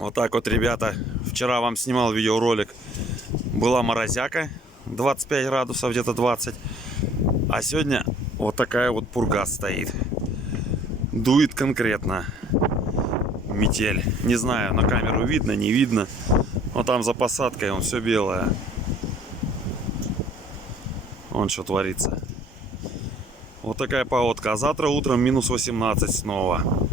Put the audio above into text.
Вот так вот, ребята. Вчера вам снимал видеоролик. Была морозяка. 25 градусов, где-то 20. А сегодня вот такая вот пурга стоит. Дует конкретно. Метель. Не знаю, на камеру видно, не видно. Но там за посадкой он все белое. Вон что творится. Вот такая погодка. А завтра утром минус 18 снова.